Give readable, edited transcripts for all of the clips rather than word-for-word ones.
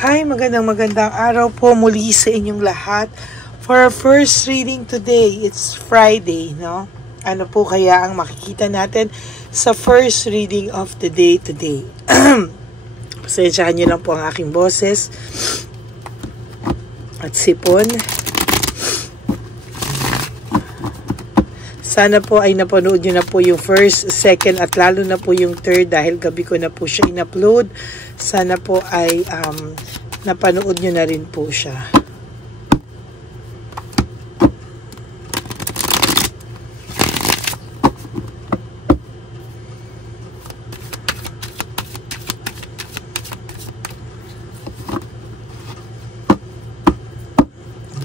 Hi, magandang araw po muli sa inyong lahat. For our first reading today, it's Friday, no? Ano po kaya ang makikita natin sa first reading of the day today? Pasensyahan niyo lang po ang aking boses at sipon. Sana po ay napanood nyo na po yung first, second at lalo na po yung third dahil gabi ko na po siya in-upload. Sana po ay napanood nyo na rin po siya.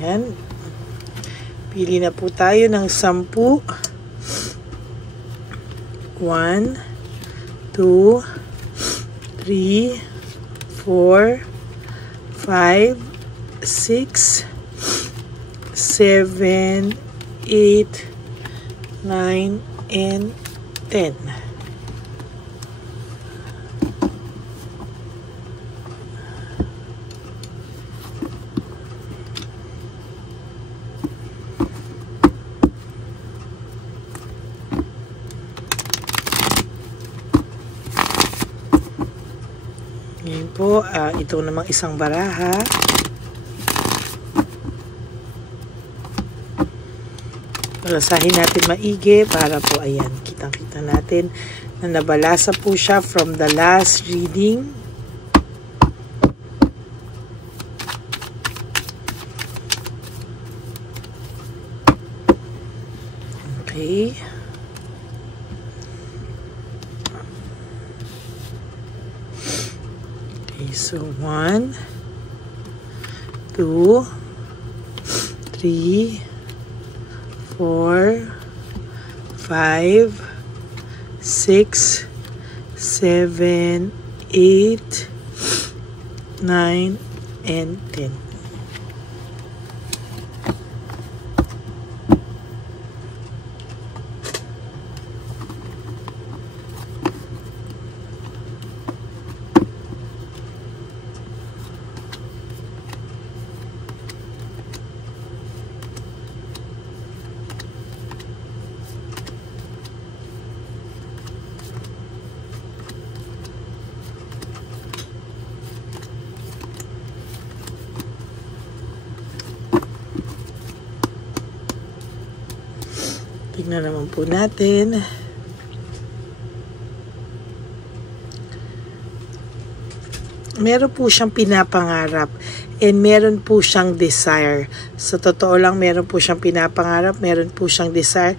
Ayan. Pili na po tayo ng 10. 1, 2, 3, 4, 5, 6, 7, 8, 9, and 10. Ngayon po, ito namang isang baraha. Basahin natin maigi para po, ayan, kitang-kita natin na nabalasa po siya from the last reading. Okay. So 1, 2, 3, 4, 5, 6, 7, 8, 9, and 10. Tignan naman po natin. Meron po siyang pinapangarap and meron po siyang desire. Sa totoo lang, meron po siyang pinapangarap, meron po siyang desire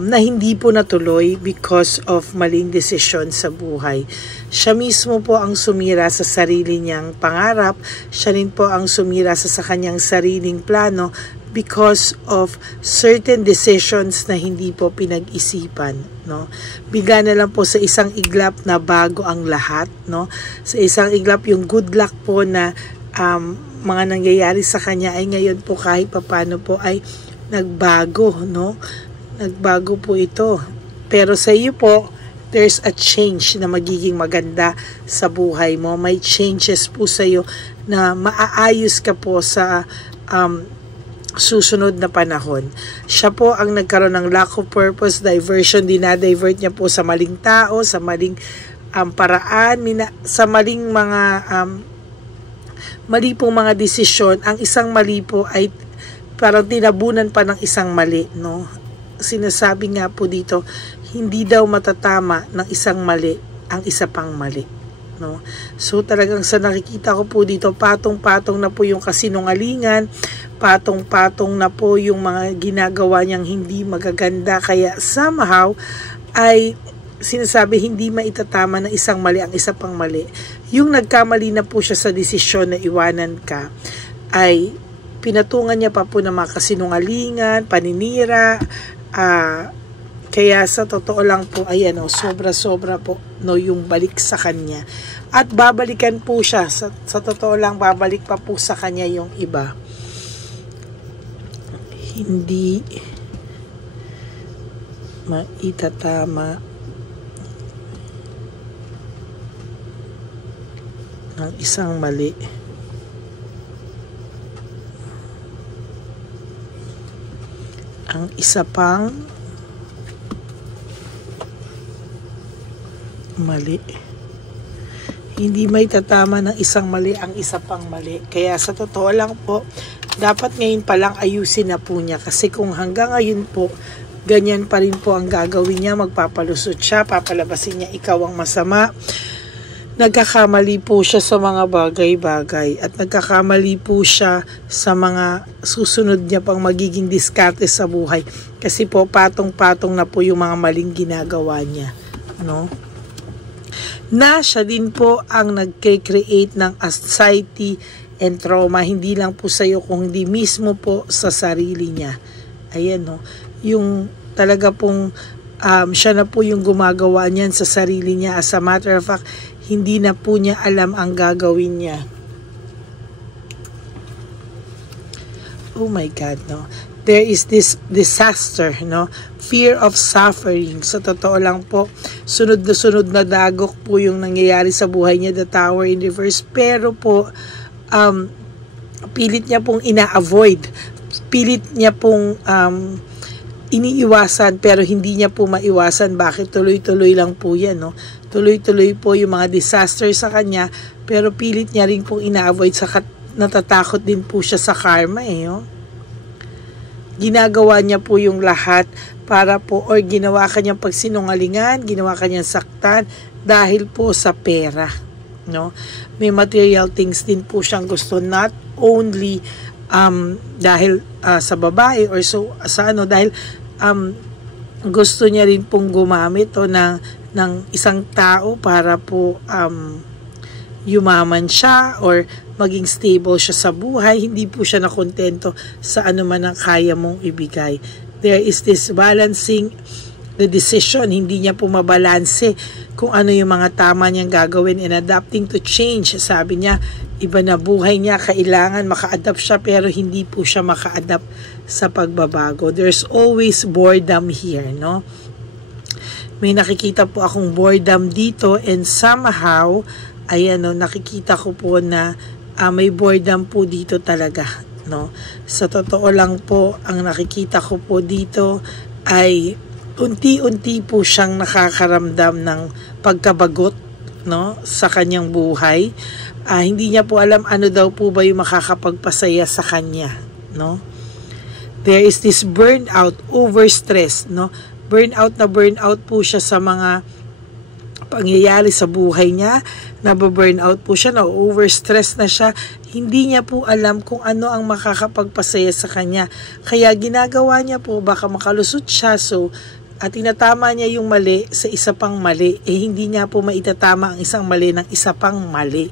na hindi po natuloy because of maling desisyon sa buhay. Siya mismo po ang sumira sa sarili niyang pangarap. Siya rin po ang sumira sa kanyang sariling plano because of certain decisions na hindi po pinag-isipan, no? Bigla na lang po sa isang iglap na bago ang lahat, no? Sa isang iglap yung good luck po na mga nangyayari sa kanya ay ngayon po kahit papano po ay nagbago, no? Nagbago po ito. Pero sa iyo po, there's a change na magiging maganda sa buhay mo. May changes po sa iyo na maaayos ka po sa susunod na panahon. Siya po ang nagkaroon ng lack of purpose, diversion, dinadivert niya po sa maling tao, sa maling paraan, sa maling mga mali pong mga desisyon. Ang isang mali po ay parang tinabunan pa ng isang mali, no? Sinasabi nga po dito, hindi daw matatama ng isang mali ang isa pang mali, no? So talagang sa nakikita ko po dito, patong-patong na po yung kasinungalingan, patong-patong na po yung mga ginagawa niyang hindi magaganda, kaya somehow ay sinasabi hindi maitatama ng isang mali ang isa pang mali. Yung nagkamali na po siya sa desisyon na iwanan ka ay pinatungan niya pa po ng mga kasinungalingan, paninira, kaya sa totoo lang po, ayan o, sobra-sobra po, no, yung balik sa kanya. At babalikan po siya, sa totoo lang, babalik pa po sa kanya yung iba. Hindi maitatama ng isang mali. Ang isa pang mali. Hindi may tatama ng isang mali ang isa pang mali. Kaya sa totoo lang po, dapat ngayon pa lang ayusin na po niya. Kasi kung hanggang ngayon po, ganyan pa rin po ang gagawin niya, magpapalusot siya, papalabasin niya ikaw ang masama. Nagkakamali po siya sa mga bagay-bagay at nagkakamali po siya sa mga susunod niya pang magiging diskarte sa buhay. Kasi po patong-patong na po yung mga maling ginagawa niya. No? Na siya din po ang nagke-create ng anxiety and trauma, hindi lang po sa iyo kung hindi mismo po sa sarili niya. Ayan, no, yung talaga pong siya na po yung gumagawa niyan sa sarili niya. As a matter of fact, hindi na po niya alam ang gagawin niya. Oh my God, no. There is this disaster, no? Fear of suffering. Sa totoo lang po, sunod na dagok po yung nangyayari sa buhay niya, the tower in reverse. Pero po, pilit niya pong ina-avoid. Pilit niya pong iniiwasan, pero hindi niya po maiwasan. Bakit? Tuloy-tuloy lang po yan, no? Tuloy-tuloy po yung mga disaster sa kanya, pero pilit niya rin pong ina-avoid. Natatakot din po siya sa karma, eh, no? Ginagawa niya po yung lahat para po, or ginawa kanyang pagsinungalingan, ginawa kanyang saktan dahil po sa pera, no? May material things din po siyang gusto, not only dahil sa babae or so sa ano, dahil gusto niya rin pong gumamit o ng isang tao para po yumaman siya or maging stable siya sa buhay. Hindi po siya nakontento sa ano man ang kaya mong ibigay. There is this balancing the decision. Hindi niya po mabalanse kung ano yung mga tama niyang gagawin and adapting to change. Sabi niya, iba na buhay niya, kailangan maka-adapt siya, pero hindi po siya maka-adapt sa pagbabago. There's always boredom here, no? May nakikita po akong boredom dito, and somehow, ayan, no, nakikita ko po na may boredom po dito talaga, no? Sa totoo lang po, ang nakikita ko po dito ay unti-unti po siyang nakakaramdam ng pagkabagot, no, sa kanyang buhay. Hindi niya po alam ano daw po ba yung makakapagpasaya sa kanya, no? There is this burnout, overstress, no? Burnout po siya sa mga pangyayari sa buhay niya. Nababurnout po siya, na-overstress na siya. Hindi niya po alam kung ano ang makakapagpasaya sa kanya. Kaya ginagawa niya po, baka makalusot siya, so at tinatama niya yung mali sa isa pang mali. Hindi niya po maitatama ang isang mali ng isa pang mali,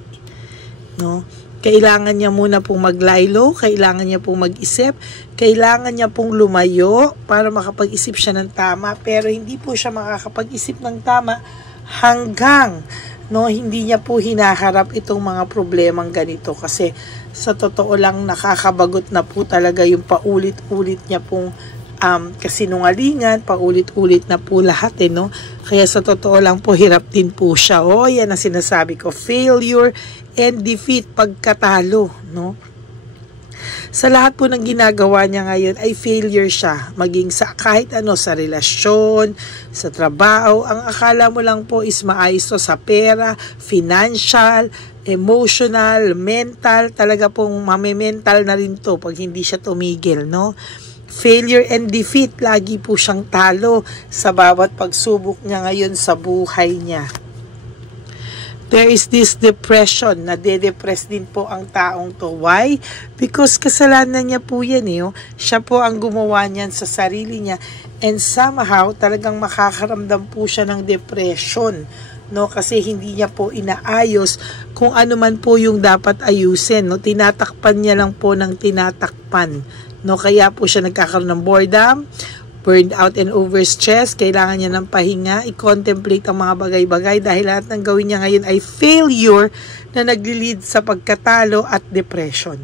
no? Kailangan niya muna pong maglaylo, kailangan niya pong mag-isip, kailangan niya pong lumayo para makapag-isip siya ng tama, pero hindi po siya makakapag-isip ng tama hanggang, no, hindi niya po hinaharap itong mga problemang ganito. Kasi sa totoo lang, nakakabagot na po talaga yung paulit-ulit niya pong kasinungalingan, paulit-ulit na po lahat, no? Kaya sa totoo lang po, hirap din po siya. Yan ang sinasabi ko, failure and defeat, pagkatalo, no? Sa lahat po ng ginagawa niya ngayon ay failure siya, maging sa kahit ano, sa relasyon, sa trabaho. Ang akala mo lang po is maayos to sa pera, financial, emotional, mental, talaga pong mame-mental na rin to pag hindi siya tumigil, no? Failure and defeat, lagi po siyang talo sa bawat pagsubok niya ngayon sa buhay niya. There is this depression, nade-depress din po ang taong to. Why? Because kasalanan niya po yan, eh. Siya po ang gumawa niyan sa sarili niya. And somehow, talagang makakaramdam po siya ng depression, no? Kasi hindi niya po inaayos kung ano man po yung dapat ayusin, no? Tinatakpan niya lang po ng tinatakpan, no? Kaya po siya nagkakaroon ng boredom, burned out and overstress. Kailangan niya ng pahinga, i-contemplate ang mga bagay-bagay dahil lahat ng gawin niya ngayon ay failure na nagli-lead sa pagkatalo at depression.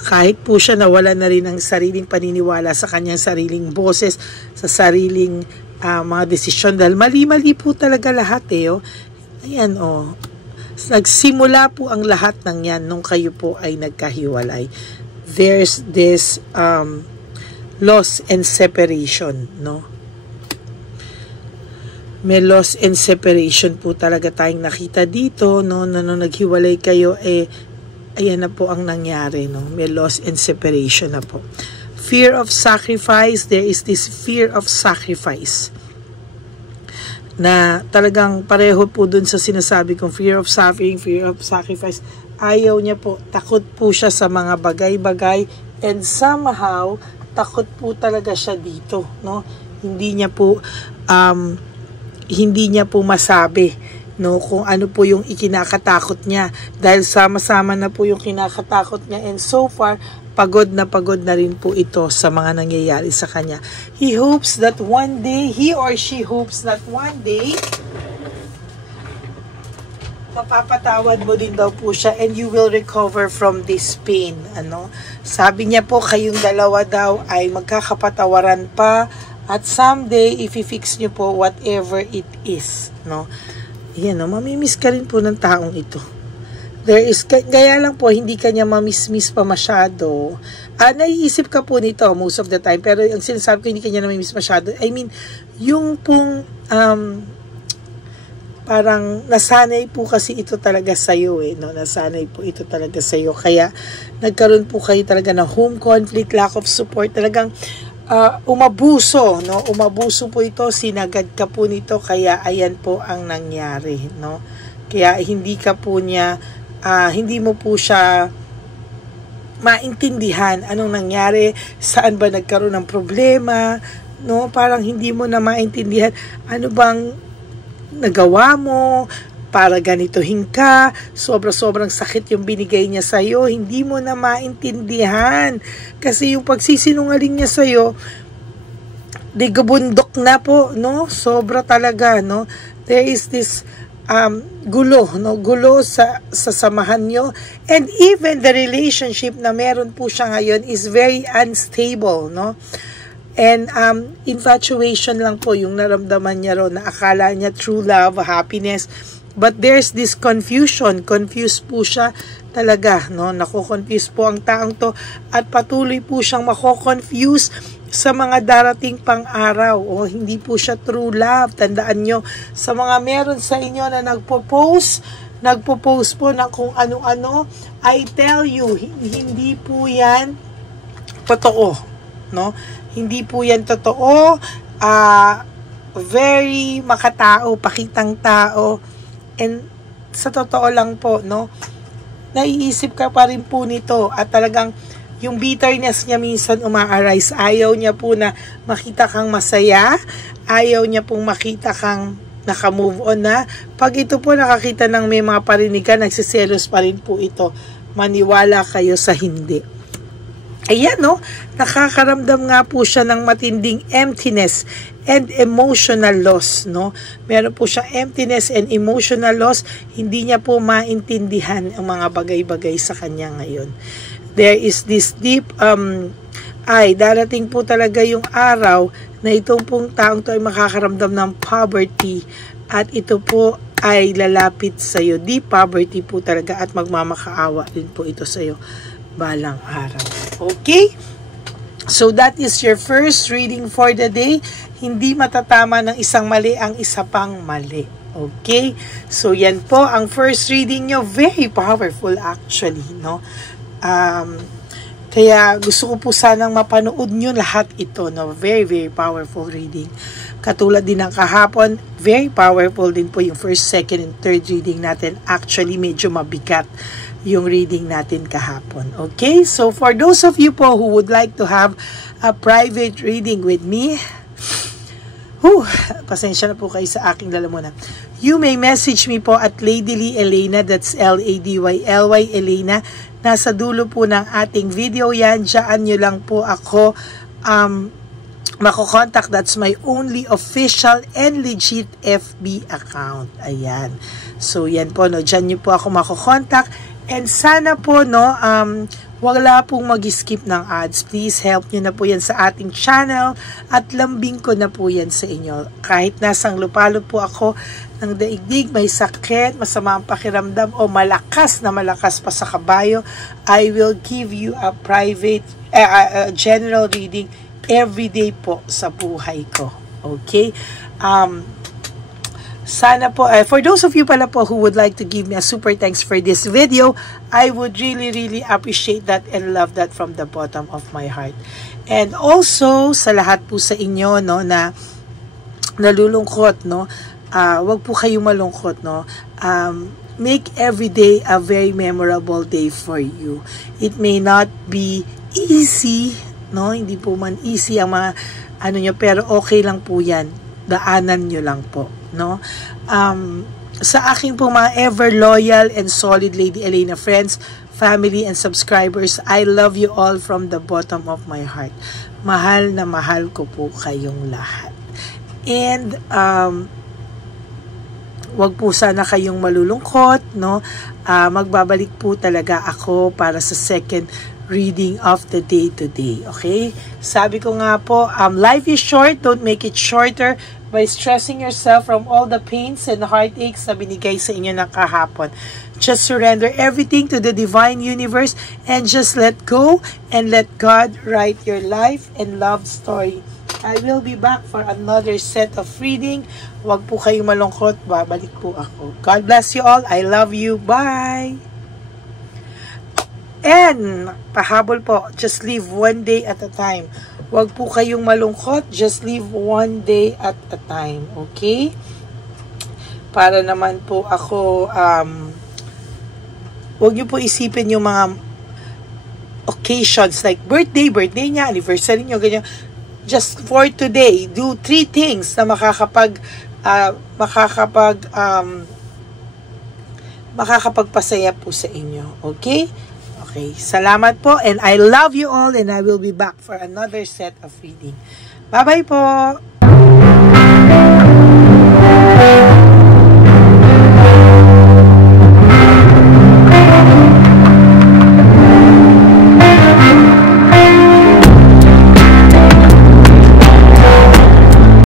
Kahit po siya nawala na rin ang sariling paniniwala sa kanyang sariling boses, sa sariling mga desisyon. Dahil mali-mali po talaga lahat eh. Oh. Ayan oh. Nagsimula po ang lahat ng yan nung kayo po ay nagkahiwalay. There's this loss and separation, no? May loss and separation po talaga tayong nakita dito, no? Nung naghiwalay kayo, ayan na po ang nangyari, no? May loss and separation na po. Fear of sacrifice, there is this fear of sacrifice na talagang pareho po dun sa sinasabi kong fear of suffering, fear of sacrifice. Ayaw niya po, takot po siya sa mga bagay-bagay, and somehow takot po talaga siya dito, no? Hindi niya po masabi, no, kung ano po yung ikinakatakot niya, dahil sama-sama na po yung kinakatakot niya, and so far pagod na rin po ito sa mga nangyayari sa kanya. He hopes that one day, he or she hopes that one day mapapatawad mo din daw po siya, and you will recover from this pain. Ano? Sabi niya po, kayong dalawa daw ay magkakapatawaran pa, at someday, if i-fix niyo po whatever it is. No? Yan, no? Mamimiss ka rin po ng taong ito. Gaya lang po, hindi kanya mamiss-miss pa masyado. Naiisip ka po nito most of the time, pero ang sinasabi ko, hindi kanya namimiss masyado. I mean, yung pong parang nasanay po kasi ito talaga sa'yo eh, no? Nasanay po ito talaga sa'yo. Kaya nagkaroon po kayo talaga ng home conflict, lack of support, talagang umabuso, no? Umabuso po ito, sinagad ka po nito, kaya ayan po ang nangyari, no? Kaya hindi ka po niya, hindi mo po siya maintindihan anong nangyari, saan ba nagkaroon ng problema, no? Parang hindi mo na maintindihan ano bang nagawa mo para ganituhin ka, sobrang sakit yung binigay niya sa'yo, hindi mo na maintindihan. Kasi yung pagsisinungaling niya sa'yo, digabundok na po, no? Sobra talaga, no? There is this gulo, no? Gulo sa samahan nyo. And even the relationship na meron po siya ngayon is very unstable, no? And infatuation lang po yung naramdaman niya ron, na akala niya true love, happiness. But there's this confusion. Confused po siya talaga, no? Nako-confuse po ang taong to, at patuloy po siyang mako-confuse sa mga darating pang araw. O hindi po siya true love. Tandaan nyo, sa mga meron sa inyo na nagpo-post po ng kung ano-ano, I tell you, hindi po yan totoo, no? Hindi po yan totoo. Very makatao, pakitang tao. And sa totoo lang po, no, naiisip ka pa rin po nito, at talagang yung bitterness niya minsan uma-arise. Ayaw niya po na makita kang masaya. Ayaw niya pong makita kang naka-move on na. Pag ito po nakakita ng may mga parinigan, nagsiselos pa rin po ito. Maniwala kayo sa hindi. Ayan, no? Nakakaramdam nga po siya ng matinding emptiness and emotional loss, no? Meron po siyang emptiness and emotional loss. Hindi niya po maintindihan ang mga bagay-bagay sa kanya ngayon. There is this deep, darating po talaga yung araw na itong pong taong to ay makakaramdam ng poverty, at ito po ay lalapit sa'yo. Deep poverty po talaga, at magmamakaawa din po ito sa'yo balang araw. Okay? So that is your first reading for the day. Hindi matatama ng isang mali ang isa pang mali. Okay? So yan po ang first reading nyo. Very powerful actually, no? Kaya gusto ko po sanang mapanood nyo lahat ito, no? Very, very powerful reading. Katulad din ng kahapon, very powerful din po yung first, second, and third reading natin. Actually, medyo mabigat yung reading natin kahapon. Okay? So, for those of you po who would like to have a private reading with me, pasensya na po kayo sa aking lalamunan. You may message me po at Ladyly Elena, that's L-A-D-Y-L-Y Elena. Nasa dulo po ng ating video yan. Diyan nyo lang po ako makokontak. That's my only official and legit FB account. Ayan. So, yan po, no? Diyan nyo po ako makokontak. And sana po, no, wala pong mag-skip ng ads. Please help nyo na po yan sa ating channel at lambing ko na po yan sa inyo. Kahit nasang lupalot po ako ng daigdig, may sakit, masama ang pakiramdam o malakas pa sa kabayo, I will give you a private, general reading every day po sa buhay ko. Okay? Sana po, for those of you pala po who would like to give me a super thanks for this video, I would really appreciate that and love that from the bottom of my heart. And also, sa lahat po sa inyo, no, na nalulungkot, no, wag po kayong malungkot, no, make every day a very memorable day for you. It may not be easy, no, hindi po man easy ang mga, ano nyo, pero okay lang po yan. Daanan nyo lang po, no? Sa aking po mga ever loyal and solid Lady Elena friends, family and subscribers, I love you all from the bottom of my heart. Mahal na mahal ko po kayong lahat. And wag po sana kayong malulungkot, no? Magbabalik po talaga ako para sa second reading of the day today, okay? Sabi ko nga po, life is short, don't make it shorter by stressing yourself from all the pains and heartaches na binigay sa inyo ng kahapon. Just surrender everything to the divine universe and just let go and let God write your life and love story. I will be back for another set of reading. Huwag po kayong malungkot, babalik po ako. God bless you all. I love you. Bye! And, pahabol po, just live one day at a time. Huwag po kayong malungkot, just live one day at a time, okay? Para naman po ako, huwag niyo po isipin yung mga occasions like birthday niya, anniversary niyo, ganyan. Just for today, do 3 things na makakapagpasaya po sa inyo, okay? Okay, salamat po and I love you all and I will be back for another set of reading. Bye-bye po!